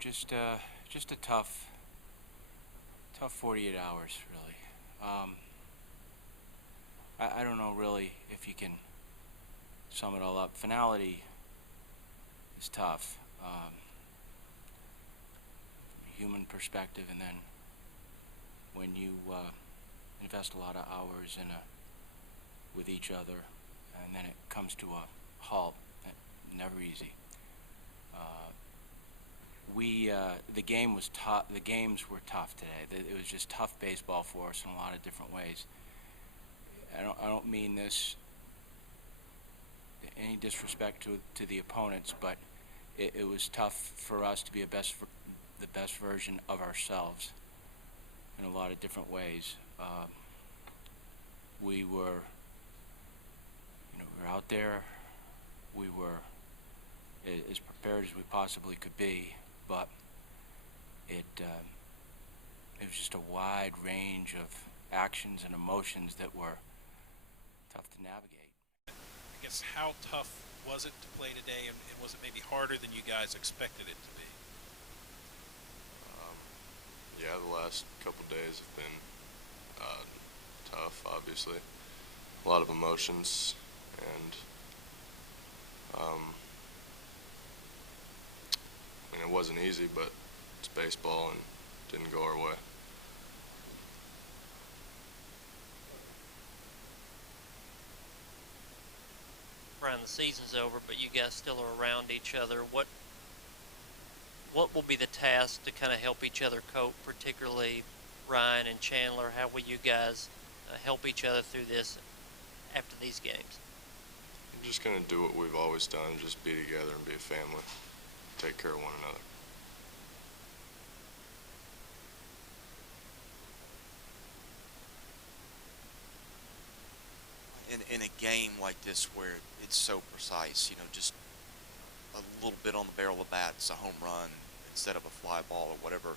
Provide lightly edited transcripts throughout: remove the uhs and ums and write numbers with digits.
Just a tough 48 hours, really. I don't know really if you can sum it all up. Finality is tough, human perspective, and then when you invest a lot of hours with each other, and then it comes to a halt, never easy. The game was tough. The games were tough today. It was just tough baseball for us in a lot of different ways. I don't mean this any disrespect to the opponents, but it was tough for us to be the best version of ourselves in a lot of different ways. We were, we were out there. We were as prepared as we possibly could be, but it was just a wide range of actions and emotions that were tough to navigate. I guess how tough was it to play today, and was it maybe harder than you guys expected it to be? Um, yeah, the last couple days have been tough, obviously. A lot of emotions, and it wasn't easy, but it's baseball and didn't go our way. Bryan, the season's over, but you guys still are around each other. What will be the task to kind of help each other cope, particularly Ryan and Chandler? How will you guys help each other through this after these games? We're just going to do what we've always done, just be together and be a family, take care of one another. In a game like this where it's so precise, just a little bit on the barrel of the bat, it's a home run instead of a fly ball or whatever.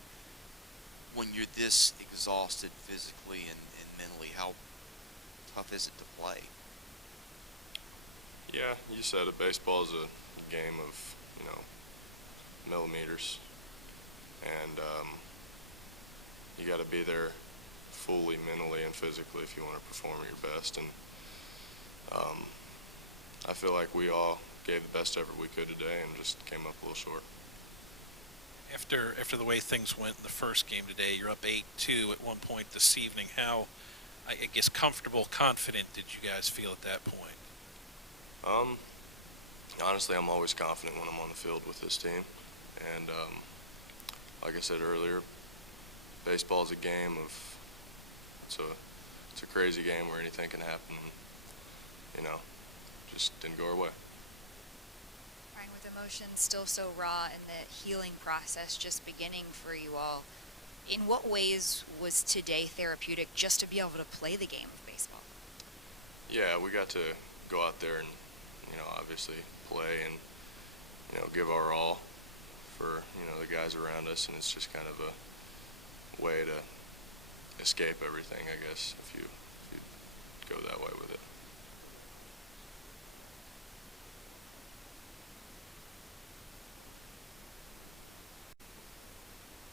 When you're this exhausted physically and mentally, how tough is it to play? Yeah, you said it. Baseball is a game of, millimeters, and you got to be there fully mentally and physically if you want to perform at your best. And I feel like we all gave the best effort we could today and just came up a little short. After the way things went in the first game today, you're up 8-2 at one point this evening. How, I guess, comfortable, confident did you guys feel at that point? Honestly, I'm always confident when I'm on the field with this team. And like I said earlier, baseball is a game of, it's a crazy game where anything can happen. Just didn't go our way. Bryan, with emotions still so raw and the healing process just beginning for you all, in what ways was today therapeutic just to be able to play the game of baseball? Yeah, we got to go out there and, obviously play and, give our all for, the guys around us, and it's just kind of a way to escape everything, I guess, if you go that way with it.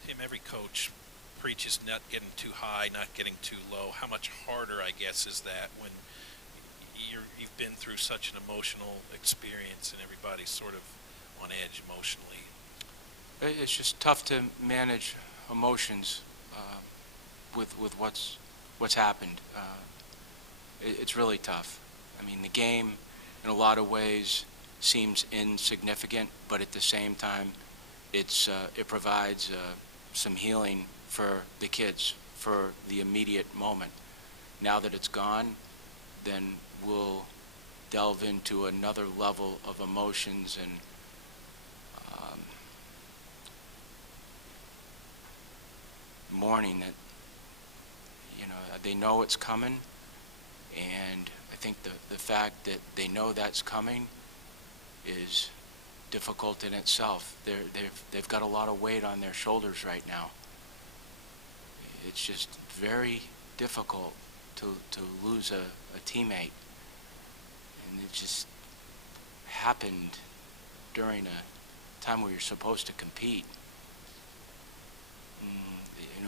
Tim, every coach preaches not getting too high, not getting too low. How much harder, I guess, is that when you've been through such an emotional experience and everybody's sort of on edge emotionally? It's just tough to manage emotions with what's happened. It's really tough. I mean, the game, in a lot of ways, seems insignificant, but at the same time, it provides some healing for the kids for the immediate moment. Now that it's gone, then we'll delve into another level of emotions and mourning that they know it's coming, and I think the fact that they know that's coming is difficult in itself. They've got a lot of weight on their shoulders right now. It's just very difficult to lose a teammate, and it just happened during time where you're supposed to compete.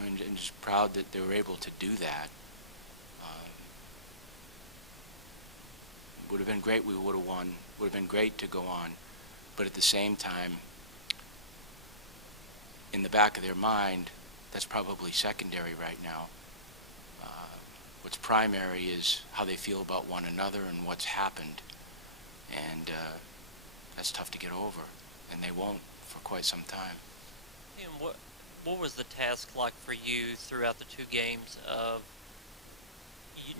And just proud that they were able to do that. Would have been great. We would have won. Would have been great to go on, but at the same time, in the back of their mind, that's probably secondary right now. What's primary is how they feel about one another and what's happened, and that's tough to get over, and they won't for quite some time. And what was the task like for you throughout the two games of,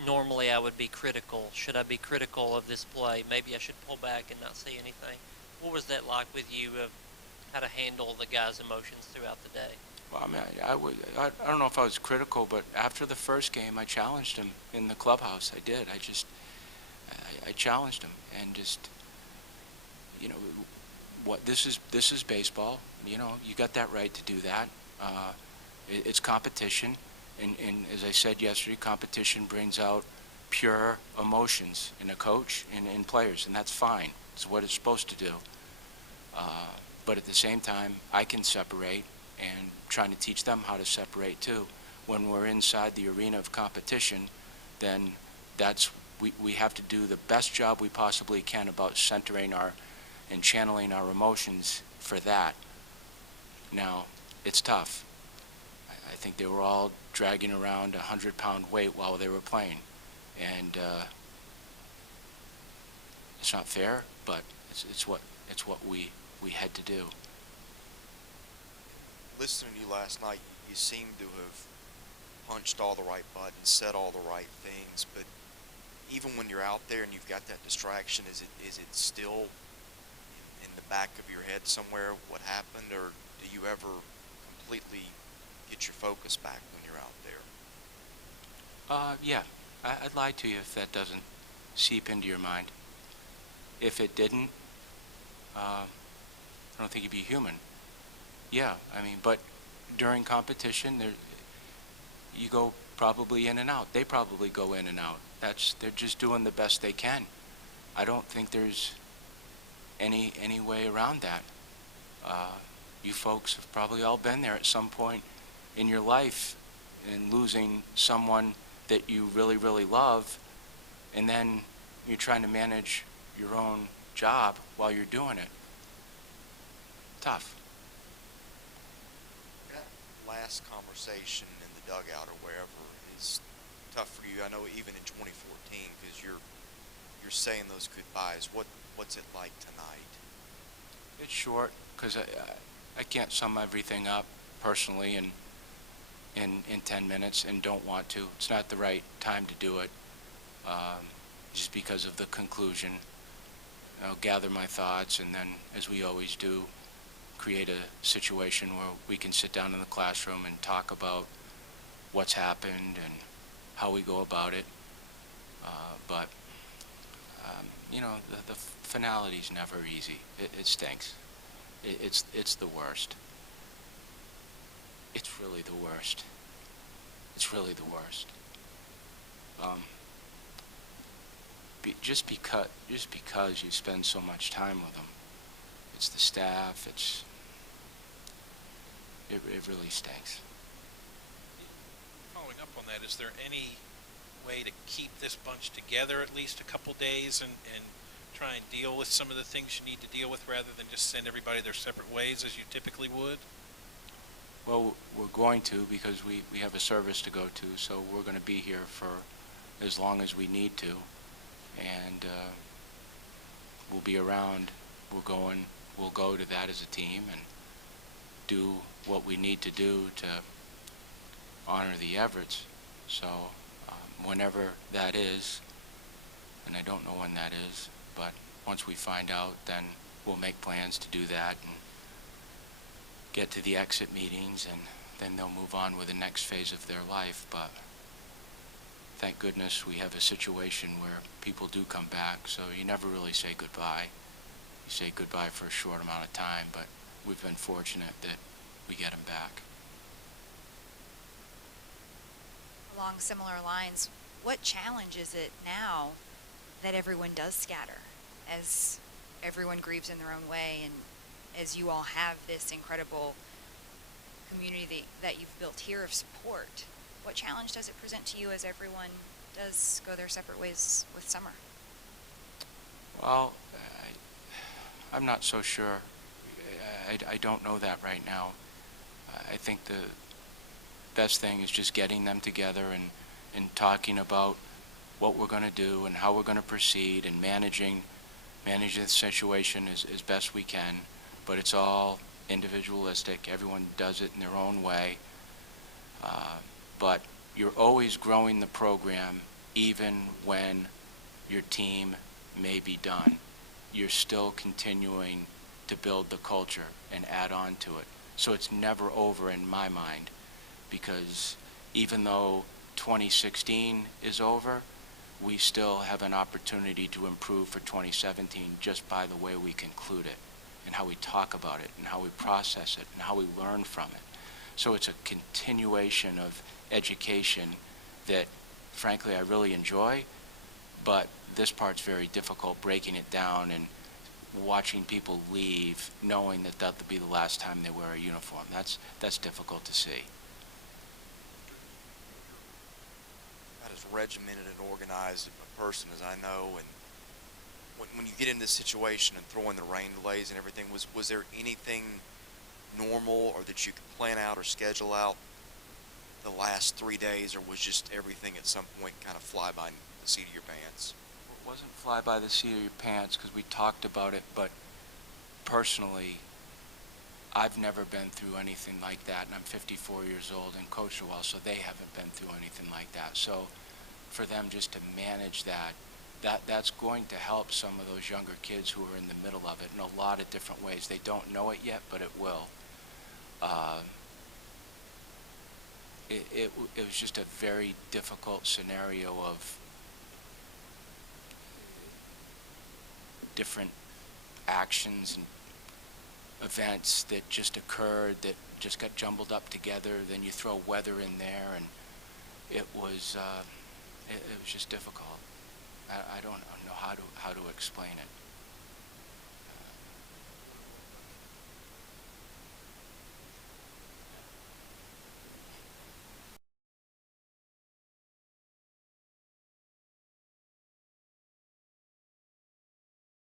normally I would be critical. Should I be critical of this play? Maybe I should pull back and not say anything. What was that like with you of how to handle the guys' emotions throughout the day? Well, I mean, I don't know if I was critical, but after the first game, I challenged him in the clubhouse. I did. I challenged him, and just, you know, this is baseball. You know, you got that right to do that. It's competition, and as I said yesterday, competition brings out pure emotions in a coach and in players, and that's fine. It's what it's supposed to do. But at the same time, I can separate, and trying to teach them how to separate too. When we're inside the arena of competition, then we have to do the best job we possibly can about centering and channeling our emotions for that. Now, it's tough. I think they were all dragging around a 100-pound weight while they were playing, and it's not fair, but it's what we had to do. Listening to you last night, you seemed to have punched all the right buttons, said all the right things, but even when you're out there and you've got that distraction, is it still in the back of your head somewhere what happened, or do you ever completely get your focus back when you're out there? Yeah, I'd lie to you if that doesn't seep into your mind. If it didn't, I don't think you'd be human. Yeah, I mean, but during competition, you go probably in and out. They probably go in and out. They're just doing the best they can. I don't think there's any way around that. You folks have probably all been there at some point in your life, in losing someone that you really, really love, and then you're trying to manage your own job while you're doing it. Tough. That last conversation in the dugout or wherever is tough for you. I know even in 2014, because you're saying those goodbyes. What's it like tonight? It's short because I can't sum everything up personally in 10 minutes, and don't want to. It's not the right time to do it, just because of the conclusion. I'll gather my thoughts, and then, as we always do, create a situation where we can sit down in the classroom and talk about what's happened and how we go about it. But you know, the finality's never easy. It stinks. It's the worst. It's really the worst. It's really the worst. Just because you spend so much time with them, it's the staff. It really stinks. Following up on that, is there any way to keep this bunch together at least a couple days and try and deal with some of the things you need to deal with rather than just send everybody their separate ways as you typically would? Well, we're going to, because we have a service to go to, so we're going to be here for as long as we need to, and we'll be around. We'll go to that as a team and do what we need to do to honor the Everetts. So whenever that is, and I don't know when that is, but once we find out, then we'll make plans to do that and get to the exit meetings, and then they'll move on with the next phase of their life. But thank goodness we have a situation where people do come back, so you never really say goodbye. You say goodbye for a short amount of time, but we've been fortunate that we get them back. Along similar lines, what challenge is it now that everyone does scatter, as everyone grieves in their own way, and as you all have this incredible community that you've built here of support, what challenge does it present to you as everyone does go their separate ways with summer? Well, I'm not so sure. I don't know that right now. I think the best thing is just getting them together and talking about what we're going to do and how we're going to proceed and managing the situation as best we can. But it's all individualistic. Everyone does it in their own way. But you're always growing the program even when your team may be done. You're still continuing to build the culture and add on to it. So it's never over in my mind, because even though 2016 is over, we still have an opportunity to improve for 2017 just by the way we conclude it and how we talk about it and how we process it and how we learn from it. So it's a continuation of education that, frankly, I really enjoy, but this part's very difficult, breaking it down and watching people leave knowing that that'll be the last time they wear a uniform. That's difficult to see. Not as regimented and organized a person as I know, and when you get in this situation and throw in the rain delays and everything, was there anything normal or that you could plan out or schedule out the last 3 days, or was just everything at some point kind of fly by the seat of your pants? It wasn't fly by the seat of your pants because we talked about it, but personally, I've never been through anything like that, and I'm 54 years old and coached a while, so they haven't been through anything like that. So for them just to manage that's going to help some of those younger kids who are in the middle of it in a lot of different ways. They don't know it yet, but it will. It was just a very difficult scenario of different actions and events that just occurred that just got jumbled up together. Then you throw weather in there, and it was just difficult. I don't know how to explain it.